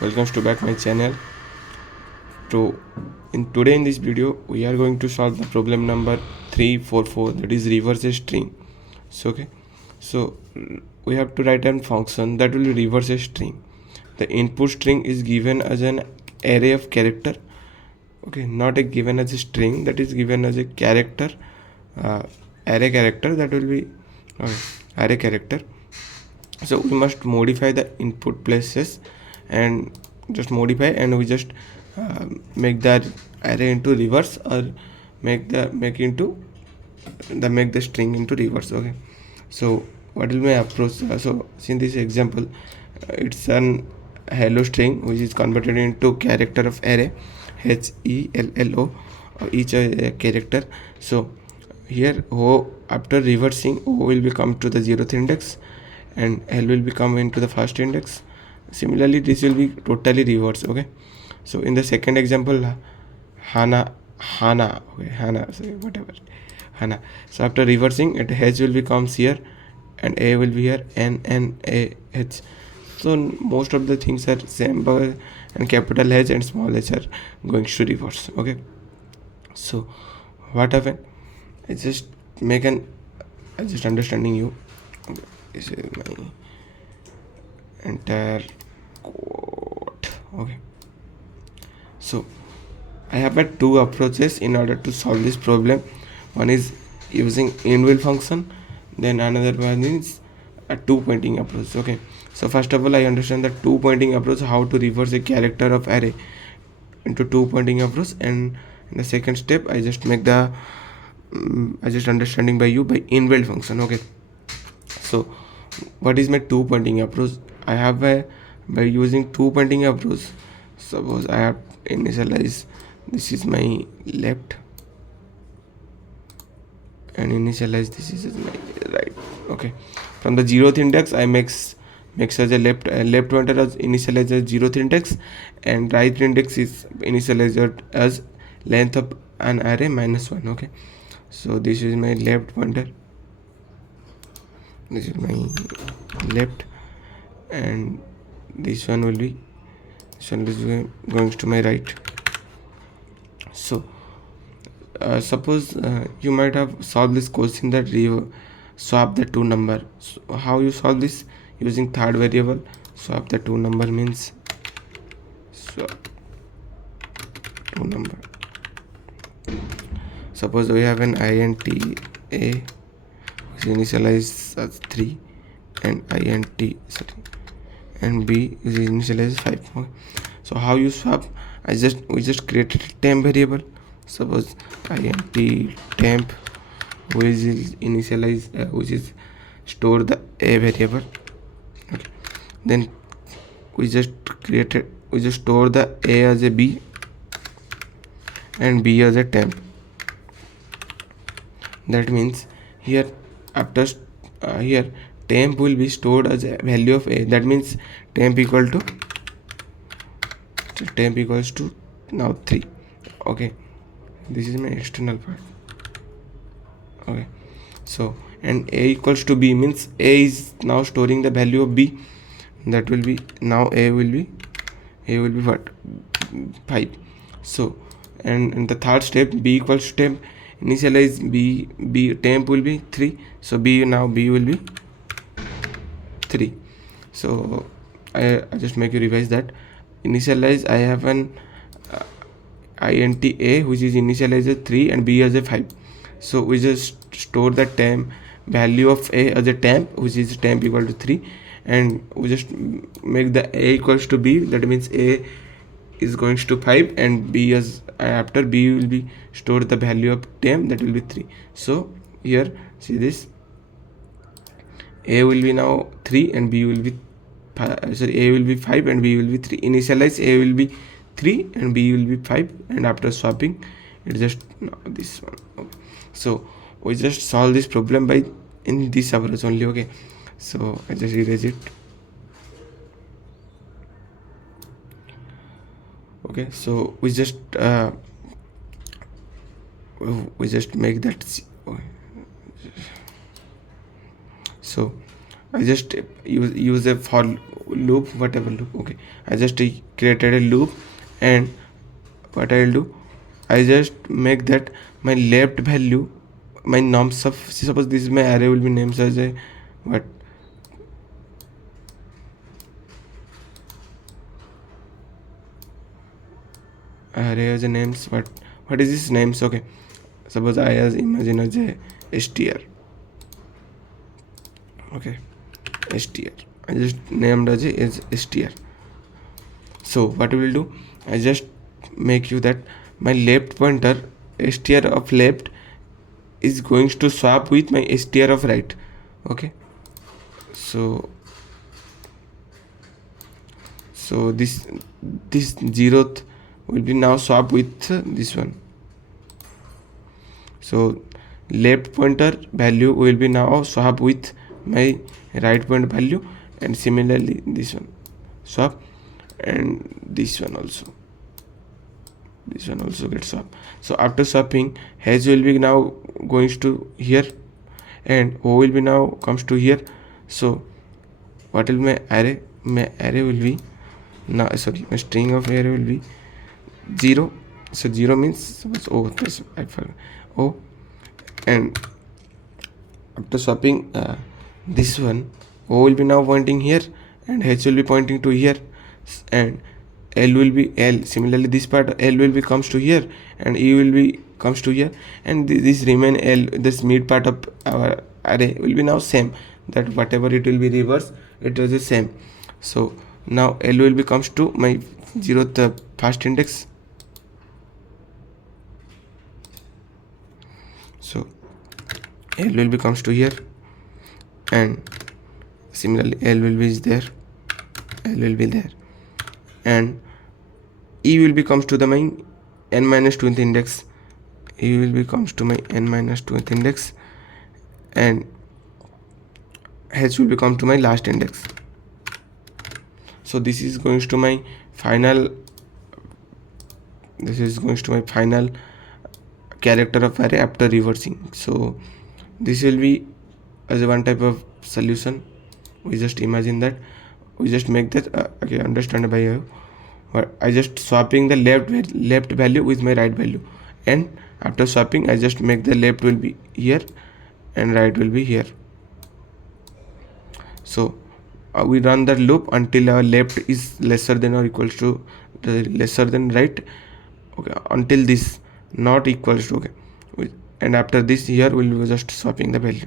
welcome to back my channel. Today in this video we are going to solve the problem number 344, that is reverse a string. So we have to write a function that will reverse a string. The input string is given as an array of character, not a given as a string, that is given as a character, array character, that will be array character. So we must modify the input places and just modify, and we just make the array into reverse, or make the string into reverse. So what will my approach? So in this example, it's an hello string which is converted into character of array, HELLO, each a character. So here O, after reversing, O will become to the 0th index and L will become into the first index. Similarly, this will be totally reversed. So in the second example, Hana, sorry, whatever, Hana. So after reversing, H will become here and A will be here, N A H. So most of the things are same, and capital H and small h are going to reverse. So what happened? I just understanding you. This is my entire code. So I have had two approaches in order to solve this problem. One is using inbuilt function, then another one is a two pointing approach. So first of all, I understand the two pointing approach, how to reverse a character of array into two pointing approach, and in the second step I just make the understanding by inbuilt function. So what is my two pointing approach? I have by using two pointing approach, suppose I have initialize, this is my left, and initialize this is my right. From the 0th index I makes as a left pointer as initialize as 0th index, and right index is initialized as length of an array -1. So this is my left pointer, this is my left, and this one is going to my right. So suppose you might have solved this question that swap the two number. So how you solve this? Using third variable. Swap the two number means swap two number. Suppose we have an int a which is initialized as 3, and and b is initialized 5. So how you swap? We just created a temp variable. Suppose int temp, which is initialize, which is store the a variable. Then we just store the a as a b and b as a temp. That means here after here temp will be stored as a value of a. That means temp equals to now 3. This is my external part. So and a equals to b means a is now storing the value of b. That will be now a will be what? 5. So and in the third step, b equals to temp, initialize b temp will be 3. So b will be 3. So I just make you revise that. Initialize, I have an int a which is initialized as 3 and b as a 5. So we just store the temp value of a as a temp, which is temp equal to 3, and we just make the a equals to b. That means a is going to 5, and b as after b will be stored the value of temp, that will be 3. So here see this, a will be now 3 and b will be a will be 5 and b will be 3. Initialize, a will be 3 and b will be 5, and after swapping it's just this one. So we just solve this problem by in this approach only. So I just erase it. So we just make that. So I just use a for loop, whatever loop. Okay, I just created a loop, and what I'll do, I just make that my left value, my num sub, suppose this is my array, will be named as a what, array as a names, what is this names. Okay, suppose I as imagine as a str. Okay, str, I just named as a str. So what we will do, I just make you that my left pointer str of left is going to swap with my str of right. Okay, so this zeroth will be now swap with this one. So left pointer value will be now swap with my right point value, and similarly this one swap, and this one also gets swapped. So after swapping, h will be now going to here, and o will be now comes to here. So what will my array, will be now, sorry, my string of array will be 0. So 0 means suppose o, I forgot o, and after swapping this one, o will be now pointing here, and h will be pointing to here, and l will be l, similarly this part l will be comes to here, and e will be comes to here, and this remain l, this mid part of our array will be now same, that whatever it will be reverse, it was the same. So now l will be comes to my 0th first index. So l will be comes to here, and similarly l will be there, and e will be comes to the my n minus 20th index, e will be comes to my n minus 20th index, and h will become to my last index. So this is going to my final, character of array after reversing. So this will be as a one type of solution. We just imagine that, we just make that okay, understand by you, but I just swapping the left value with my right value, and after swapping I just make the left will be here and right will be here. So we run the loop until our left is lesser than or equals to lesser than right. Okay, until this not equals to, okay, and after this here we will be just swapping the value.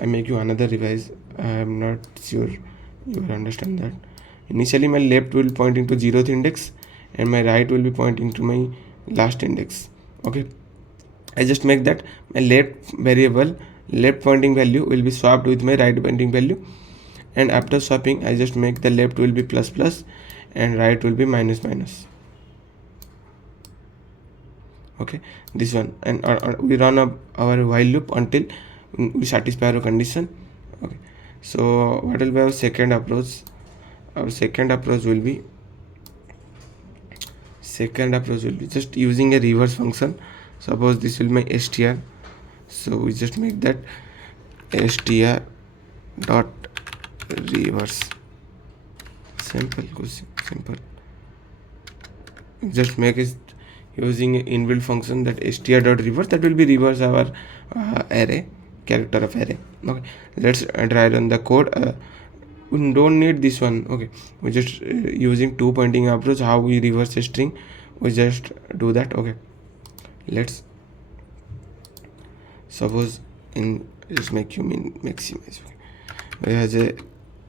I make you another revise. I am not sure you will understand that. Initially my left will pointing to 0th index, and my right will be pointing to my last index. Okay, I just make that my left variable, left pointing value will be swapped with my right pointing value, and after swapping I just make the left will be plus plus and right will be minus minus. Okay, this one, and we run our while loop until we satisfy our condition. Okay, so what will be our second approach? Our second approach will be just using a reverse function. Suppose this will be my str, so we just make that str dot reverse. Simple. Just make it using an inbuilt function, that str dot reverse, that will be reverse our array, character of array. Okay, let's try run the code. We don't need this one. Okay, we just using two pointing approach, how we reverse a string, we just do that. Okay, let's suppose in just make you maximize. Okay, we has a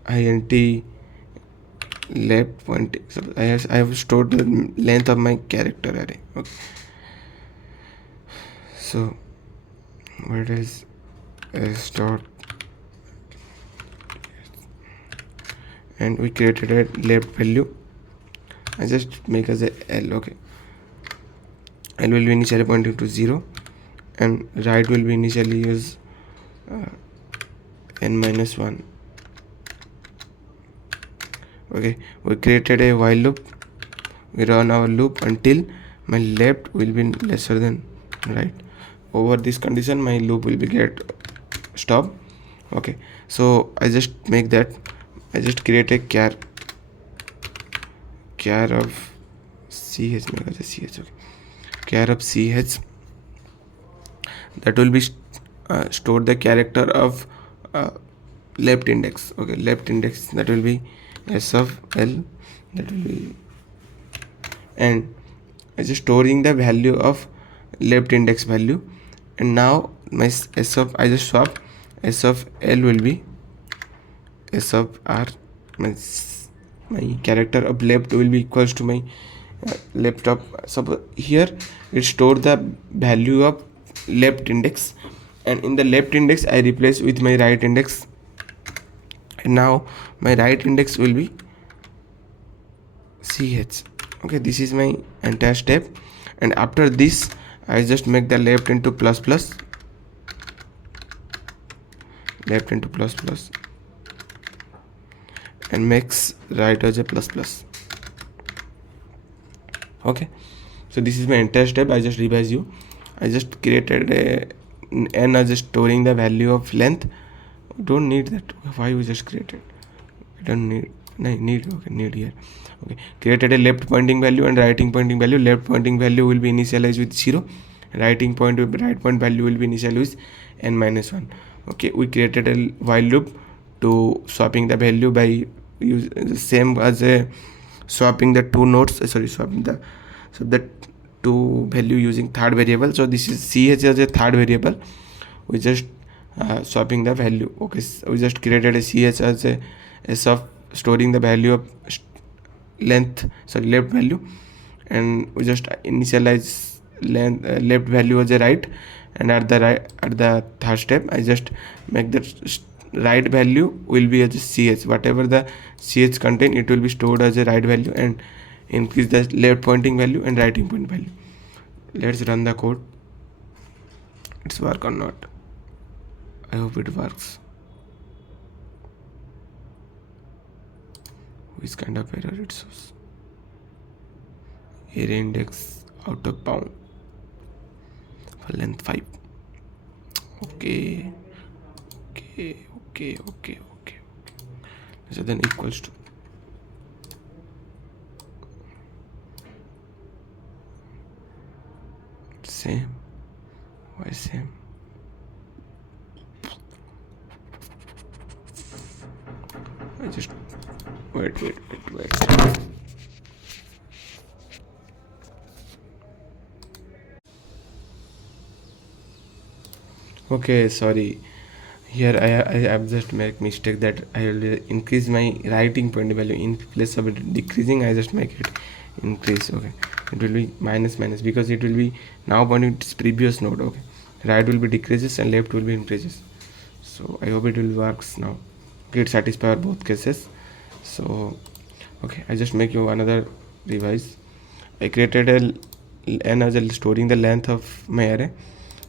int left pointing. So I have stored the length of my character array. Okay, so what is s dot, and we created a left value. I just make as a l. Okay, l will be initially pointing to 0, and right will be initially use n minus 1. Okay, we created a while loop. We run our loop until my left will be lesser than right. Over this condition my loop will be get stop. Okay, so I just make that, I just create a char of ch, ch, okay, char of ch, that will be store the character of left index. Okay, left index, that will be s of l, that will be, and I just storing the value of left index value. And now my s of, I just swap s of l will be s of r, my character of left will be equals to my left of, so here it store the value of left index, and in the left index I replace with my right index, and now my right index will be ch. Okay, this is my entire step. And after this I just make the left into plus plus, left into plus plus, and makes right as a plus plus. Okay, so this is my entire step. I just revise you. I just created a n as storing the value of length. Don't need that. Why we just created? I don't need. No, need. Okay, need here. Okay, created a left pointing value and right pointing value. Left pointing value will be initialized with 0. Right point value will be initialized with n minus 1. Okay, we created a while loop to swapping the value by use the same as a swapping the two nodes. Swapping the, so that two value using third variable. So this is ch as a third variable. We just swapping the value. Okay, so we just created a ch as a s of storing the value of length, left value, and we just initialize length, left value as a right, and at the third step I just make the right value will be as a ch, whatever the ch contain it will be stored as a right value, and increase the left pointing value and right pointing value. Let's run the code. It's work or not? I hope it works. Which kind of error it shows? Array index out of bound for length 5. Okay. So then equals to same. Why same? I just wait. Okay, sorry. Here I have just make mistake that I will increase my writing point value. In place of it decreasing, I just make it increase. Okay, it will be minus because it will be now pointing to its previous node. Okay, right will be decreases and left will be increases. So I hope it will works now. Okay, it satisfy both cases. So okay, I just make you another revise. I created a n as a storing the length of my array,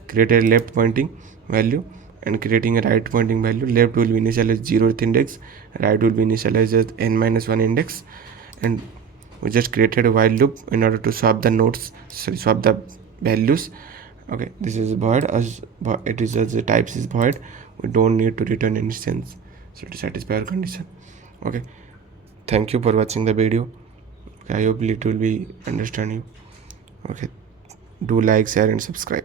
created a left pointing value and creating a right pointing value. Left will be initialized 0th index, right will be initialized as n minus 1 index, and we just created a while loop in order to swap the nodes, swap the values. Okay, this is void, as it is as the types is void. We don't need to return any instance, so to satisfy our condition. Okay, thank you for watching the video. Okay, I hope it will be understand you. Okay, do like, share and subscribe.